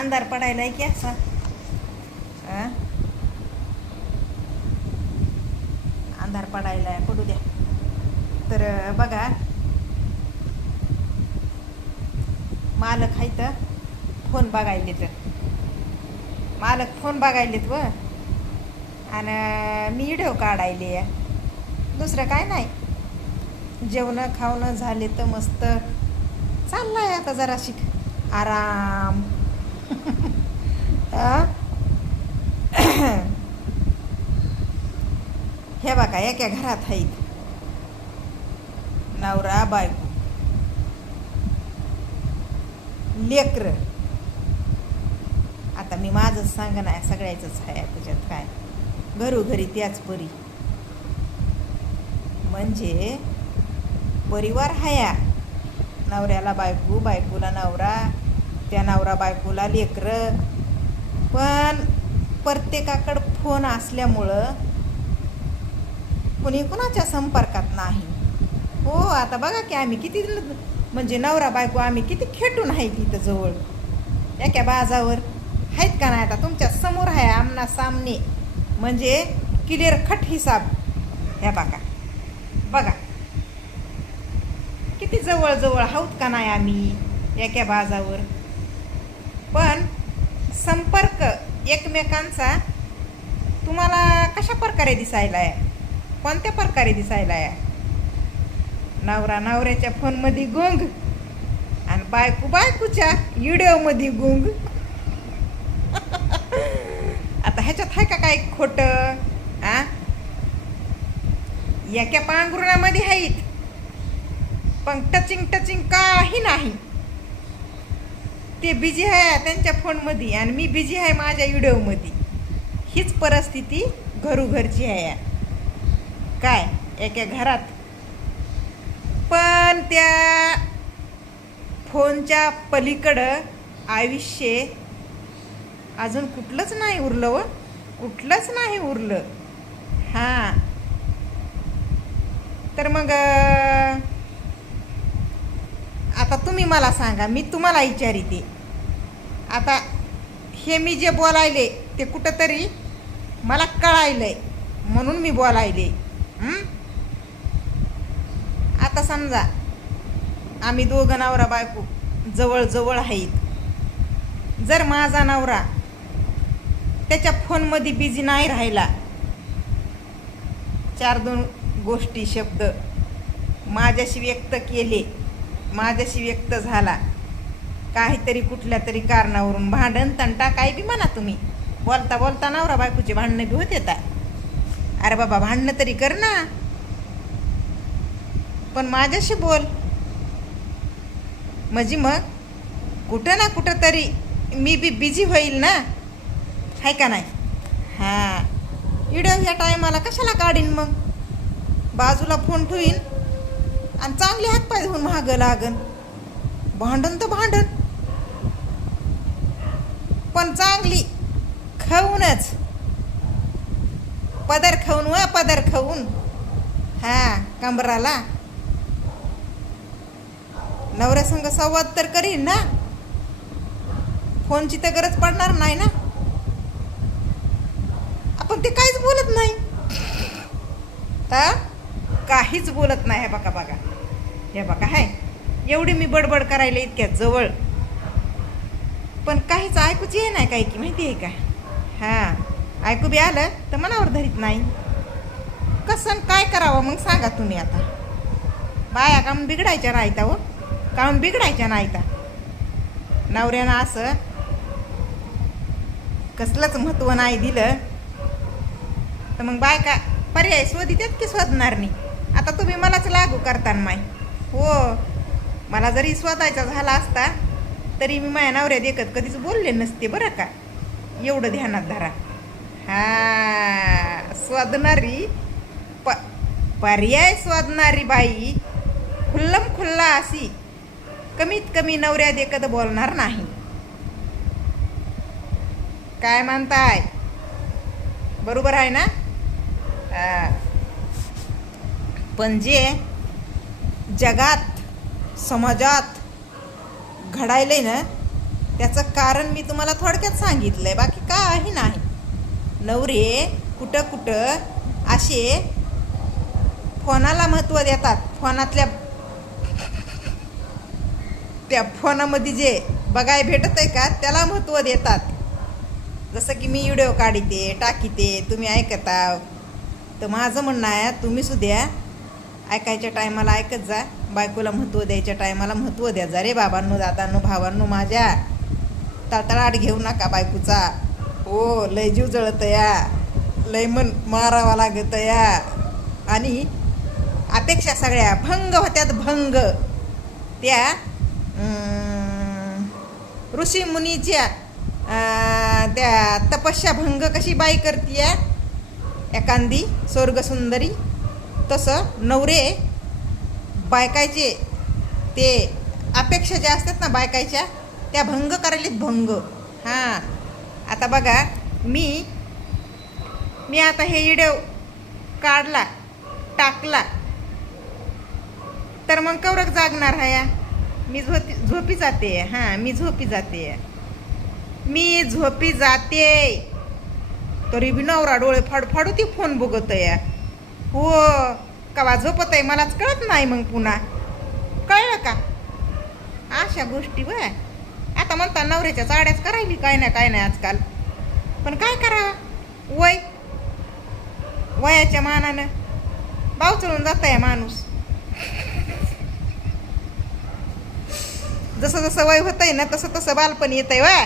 अंधार पडायला की असा अंधार पडायला पडू द्या. तर बघा मालक आहे तर फोन बघायले, तर मालक फोन बघायलेत व आणि मी व्हिडिओ काढायले. दुसरं काय नाही. जेवणं खावणं झाले तर मस्त चाललाय आता जरा शिक आराम. हे बघा एका घरात आहेत नवरा बायको लेकर. आता मी माझंच सांग नाही, सगळ्याचंच आहे त्याच्यात काय. घरोघरी त्याच परी म्हणजे परिवार हाया. नवऱ्याला बायको, बायकोला नवरा, त्या नवरा बायकोला लेकरं. पण प्रत्येकाकडं फोन असल्यामुळं कोणी कुणाच्या संपर्कात नाही. हो आता बघा की आम्ही किती म्हणजे नवरा बायको आम्ही किती खेटून आहे तिथं जवळ एका बाजावर आहेत का नाही. आता तुमच्या समोर आहे आमना सामने, म्हणजे क्लिअर खट हिसाब. ह्या बघा बघा किती जवळ जवळ आहोत का नाही आम्ही एका बाजावर. पण संपर्क एकमेकांचा तुम्हाला कशा प्रकारे दिसायला आहे, कोणत्या प्रकारे दिसायला आहे. नवरा नवऱ्याच्या फोनमध्ये गुंग आणि बायको बायकोच्या व्हिडिओमध्ये गुंग. आता ह्याच्यात आहे का काय खोटं. एका पांघरुणामध्ये आहेत पण टचिंग टचिंग काही नाही. ते बिझी आहे त्यांच्या फोनमध्ये आणि मी बिझी आहे माझ्या व्हिडिओमध्ये. हीच परिस्थिती घरोघरची आहे काय एका घरात. पण त्या फोनच्या पलीकडं आयुष्य अजून कुठलंच नाही उरलं व कुठलंच नाही उरलं. हां तर मग आता तुम्ही मला सांगा, मी तुम्हाला विचारिते. आता हे मी जे बोलायले ते कुठंतरी मला कळायलंय म्हणून मी बोलायले. आता समजा आम्ही दोघं नवरा बायको जवळ जवळ आहेत. जर माझा नवरा त्याच्या फोनमध्ये बिझी नाही राहिला, 4-2 गोष्टी शब्द माझ्याशी व्यक्त केले, माझ्याशी व्यक्त झाला, काहीतरी कुठल्या तरी कारणावरून भांडण तंटा काही बी म्हणा तुम्ही, बोलता बोलता नवरा बायकोची भांडणं बी होत येतात. अरे बाबा भांडणं तरी कर ना, पण माझ्याशी बोल. म्हणजे मग कुठं ना कुठं तरी मी बी बिझी होईल ना, आहे का नाही. हां व्हिडिओ ह्या टायमाला कशाला काढीन मग, बाजूला फोन ठेवीन आणि चांगले हातपाय धुवून महागं लागन. भांडण तर भांडण, पण चांगली खाऊनच, पदर खाऊन व पदर खाऊन. हां कमराला नवऱ्यासंग संवाद तर करीन ना, फोनची तर गरज पडणार नाही ना. आपण ते काहीच बोलत नाही, काहीच बोलत नाही. हे बघा बघा हे बघा हाय एवढी मी बडबड करायला इतक्या जवळ, पण काहीच ऐकूच ये नाही काय की माहिती आहे का. हां ऐकू बी आलं तर मनावर धरीत नाही. कसं काय करावं मग सांगा तुम्ही. आता बाया काम बिघडायच्या नाहीता हो, काम बिघडायच्या नाहीता. नवऱ्यानं असं कसलंच महत्त्व नाही दिलं तर मग बायका पर्याय शोधितात की शोधणार नाही. आता तुम्ही मलाच लागू करता माय. हो मला जरी शोधायचा झाला असता तरी मी माझ्या नवऱ्या देखत कधीच बोलले नसते बरं का, एवढं ध्यानात धरा. हा शोधणारी पर्याय शोधणारी बाई खुल्लम खुल्ला अशी कमीत कमी नवऱ्या देखत बोलणार नाही. काय म्हणताय, बरोबर आहे ना. पण जे जगात समाजात घडायले ना त्याचं कारण मी तुम्हाला थोडक्यात सांगितलंय, बाकी काही नाही. नवरे कुठं कुठं असे फोनाला महत्त्व देतात, फोनातल्या त्या फोनामध्ये जे बघाय भेटत आहे का त्याला महत्त्व देतात. जसं की मी व्हिडिओ काढते टाकीते, तुम्ही ऐकता. तर माझं म्हणणं आहे तुम्ही सुद्धा ऐकायच्या टायमाला ऐकत जा, बायकोला महत्त्व द्यायच्या टायमाला महत्त्व द्या जा रे बाबांनो, दादांनो, भावांनो. माझ्या तळतळाट घेऊ नका बायकोचा. हो, लय जीव जळत या, लय मन मारावा लागत या. आणि अपेक्षा सगळ्या भंग होत्यात, भंग. त्या ऋषी मुनीच्या त्या तपस्या भंग कशी बाई करतीय एखादी स्वर्गसुंदरी, तसं नवरे बायकायचे ते अपेक्षा ज्या असतात ना बायकायच्या, त्या भंग करायलेत, भंग. हां, आता बघा, मी आता हे व्हिडिओ काढला टाकला तर मग कवरक जागणार आहे या. मी झोपी जाते. हां, मी झोपी जाते तरी बी नवरा डोळे फाडू ती फोन बघत या. हो, कवा झोपत आहे मलाच कळत नाही. मग पुन्हा कळलं का अशा गोष्टी बघ. आता म्हणता नवऱ्याच्या चाड्याच करायली काय नाही आजकाल. पण काय करावं, वयाच्या मानानं बावचळून जात आहे माणूस. जसं जसं वय होतंय ना तसं तसं बालपण येतंय वय.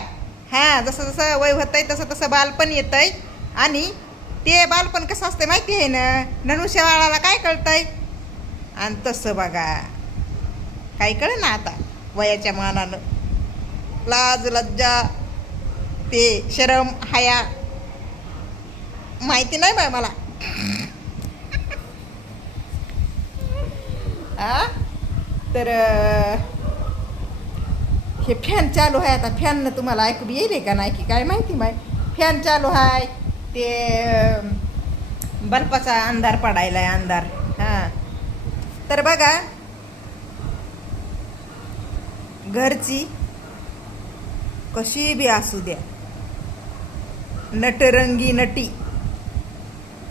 हां, जसं जसं वय होतंय तसं तसं बालपण येतंय. आणि ते बालपण कसं असतं माहिती आहे ना, ननुष्या बाळाला काय कळतंय. आणि तसं बघा काही कळ ना आता वयाच्या मानानं. लाज लज्जा ते शरम हया माहिती नाही बाय मला. तर हे फॅन चालू आहे. आता फॅननं तुम्हाला ऐकू येईल का नाही की काय माहिती बाय. फॅन चालू आहे, ते बल्बाचा अंधार पडायला आहे, अंधार. हां, तर बघा, घरची कशी बी असू द्या, नटरंगी नटी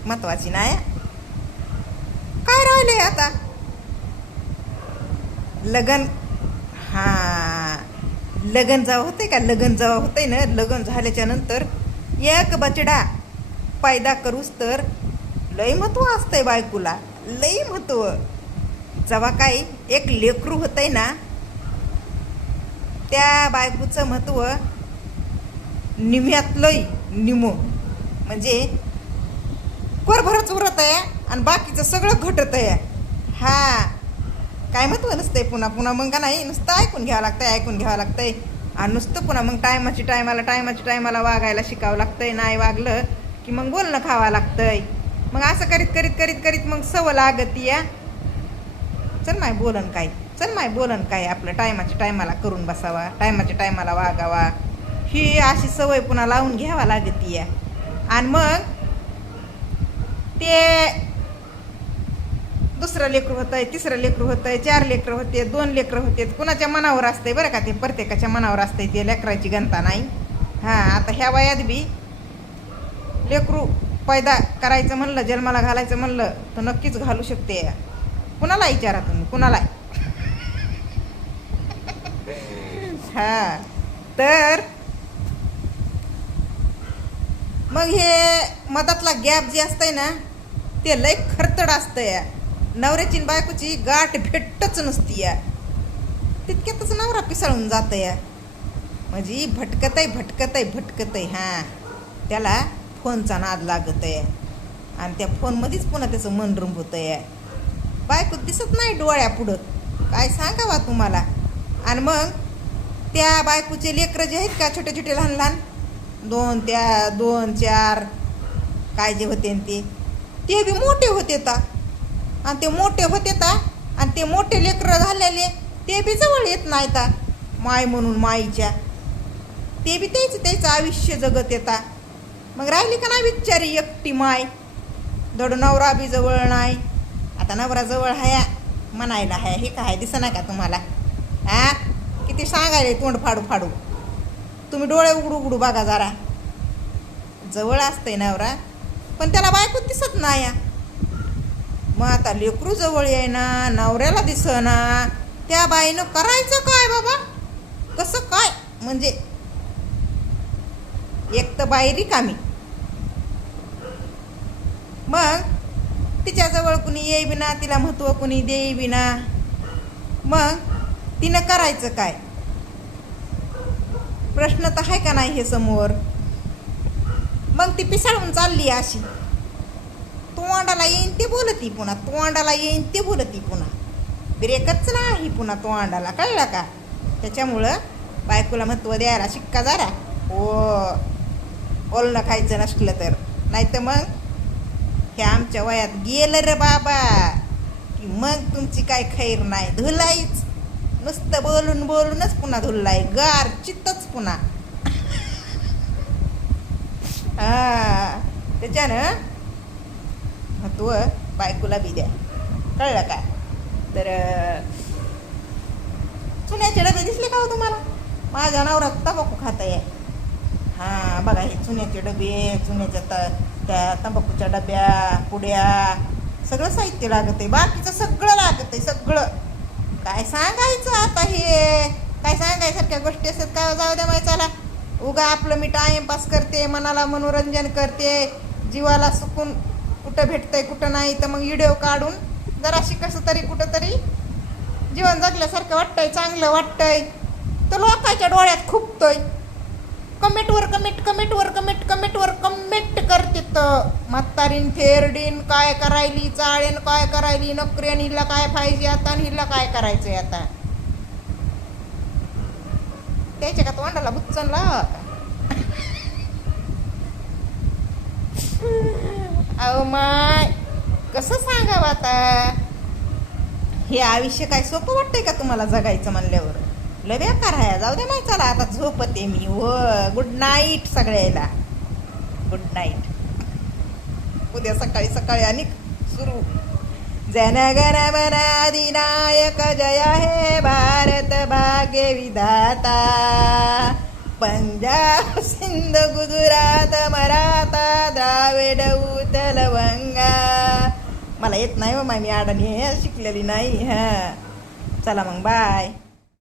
महत्वाची नाही. काय राहिलंय आता लगन. हां, लगन जेव्हा होतंय का, लगन जेव्हा होतंय ना, लगन झाल्याच्या नंतर एक बचडा पैदा करूस तर लय महत्व असतंय बायकोला, लय महत्व. जेव्हा काही एक लेकरू होतंय ना, त्या बायकोचं महत्व निम्यात लय निमो, म्हणजे कोरभरच उरत आहे आणि बाकीचं सगळं घटत आहे. हा, काय महत्व नसतंय. पुन्हा मग का नाही, नुसतं ऐकून घ्यावं लागतंय. आणि नुसतं पुन्हा मग टायमाच्या टायमाला वागायला शिकावं लागतंय. नाही वागलं की मग बोलणं खावं लागतंय. मग असं करीत मग सवय लागत या. चल माय बोलन काय आपलं टायमाच्या टायमाला करून बसावा, टायमाच्या टायमाला वागावा, ही अशी सवय पुन्हा लावून घ्यावा लागत या. आणि मग ते दुसरं लेकरू होतंय, तिसरं लेकरू होतंय, 4 लेकरं होते, 2 लेकरं होते. कुणाच्या मनावर असतंय बरं का, ते प्रत्येकाच्या मनावर असतंय, ते लेकराची गणता नाही. हां, आता ह्या वयात बी लेकरू पैदा करायचं म्हणलं, जन्माला घालायचं म्हणलं तर नक्कीच घालू शकते. कुणाला विचारा तुम्ही, कुणाला. हां, तर मग हे मधातला गॅप जे असतंय ना, ते लय खरतड असतंय. नवऱ्याची बायकोची गाठ भेटच नसती या, तितक्यातच नवरा पिसळून जातं या. म्हणजे भटकतय. हां, त्याला फोनचा नाद लागत आहे आणि त्या फोनमध्येच पुन्हा त्याचं मन रंबवत आहे. बायको दिसत नाही डोळ्या पुढं, काय सांगावा तुम्हाला. आणि मग त्या बायकोचे लेकरं जे आहेत का, छोटे लहान 2, 4 काय जे होते ते बी मोठे होते ता. आणि ते मोठे होते ता, आणि ते मोठे लेकरं झालेले ते बी जवळ येत नाही ता माय म्हणून माईच्या. ते बी त्याचं आयुष्य जगत येता. मग राहिली का नाही बिचारी एकटी माय. धड नवरा बी जवळ नाही. आता नवरा जवळ हाया म्हणायला हाय, हे काय दिसना का तुम्हाला. किती सांगायला तोंड फाडू तुम्ही डोळे उघडू उघडू बघा जरा. जवळ असतंय नवरा पण त्याला बायको दिसत नाही. मग आता लेकरू जवळ येईना, नवऱ्याला दिसना, त्या बाईनं करायचं काय बाबा? कसं काय म्हणजे? एक तर बाई रिकामी, मग तिच्याजवळ कुणी येई बिना, तिला महत्त्व कुणी देई बिना, मग तिनं करायचं काय? प्रश्न तर आहे का नाही हे समोर? मग ती पिसाळून चालली अशी. तोंडाला येईन ते बोलती पुन्हा, तोंडाला येईन ते बोलती पुन्हा. ब्रेकच नाही पुन्हा तोंडाला, कळलं का? त्याच्यामुळं बायकोला महत्त्व द्यायला शिक्का जरा. हो, ओलनं खायचं नसलं तर. नाही तर मग हे आमच्या वयात गेलं रे बाबा की मग तुमची काय खैर नाही. धुलाईच, नुसतं बोलून बोलूनच पुन्हा धुलाई, गार चित्तच पुन्हा. हा, त्याच्यानं महत्त्व बायकोला बी द्या, कळलं का? तर चुन्याचे डबे दिसले का हो तुम्हाला? माझ्या नवरा तंबाखू खाताय. हां बघा, हे चुन्याचे डबे, चुन्याच्या त्या तंबाखूच्या डब्या, पुड्या, सगळं साहित्य लागत आहे. बाकीचं सगळं लागत आहे, सगळं. काय सांगायचं आता? हे काय सांगायसारख्या गोष्टी असतात का? जाऊ द्या माहिती. चला, उगा आपलं मी टाइमपास करते, मनाला मनोरंजन करते, जीवाला सुकून कुठं भेटतंय कुठं नाही, तर मग व्हिडिओ काढून जराशी कसं तरी कुठं तरी जीवन जगल्यासारखं वाटतंय, चांगलं वाटतंय. तर लोकांच्या डोळ्यात खुपतोय. कमेंटवर कमेंट करते तर म्हातारीन थेरडीन काय करायली, चाळेन काय करायली, नोकऱ्यान हिला काय पाहिजे आता, आणि हिला काय करायचंय आता. त्याच्या का तोंडाला बुच्चन लावा का? अहो माय, कसं सांगावं आता? हे आयुष्य काय सोपं वाटतंय का तुम्हाला जगायचं म्हणल्यावर? लय बेकार आहे. जाऊ दे माय, चला आता झोपते मी. हो, गुड नाईट सगळ्याला, गुड नाईट. उद्या सकाळी सकाळी आणि सुरू. जनगण मन अधिनायक जय हे भारत भाग्य विधाता, पंजाब सिंध गुजरात मराठा द्राविड उत्कल गंगा. मला येत नाही हो माय, मी अडाणी शिकलेली नाही. हां, चला मग, बाय.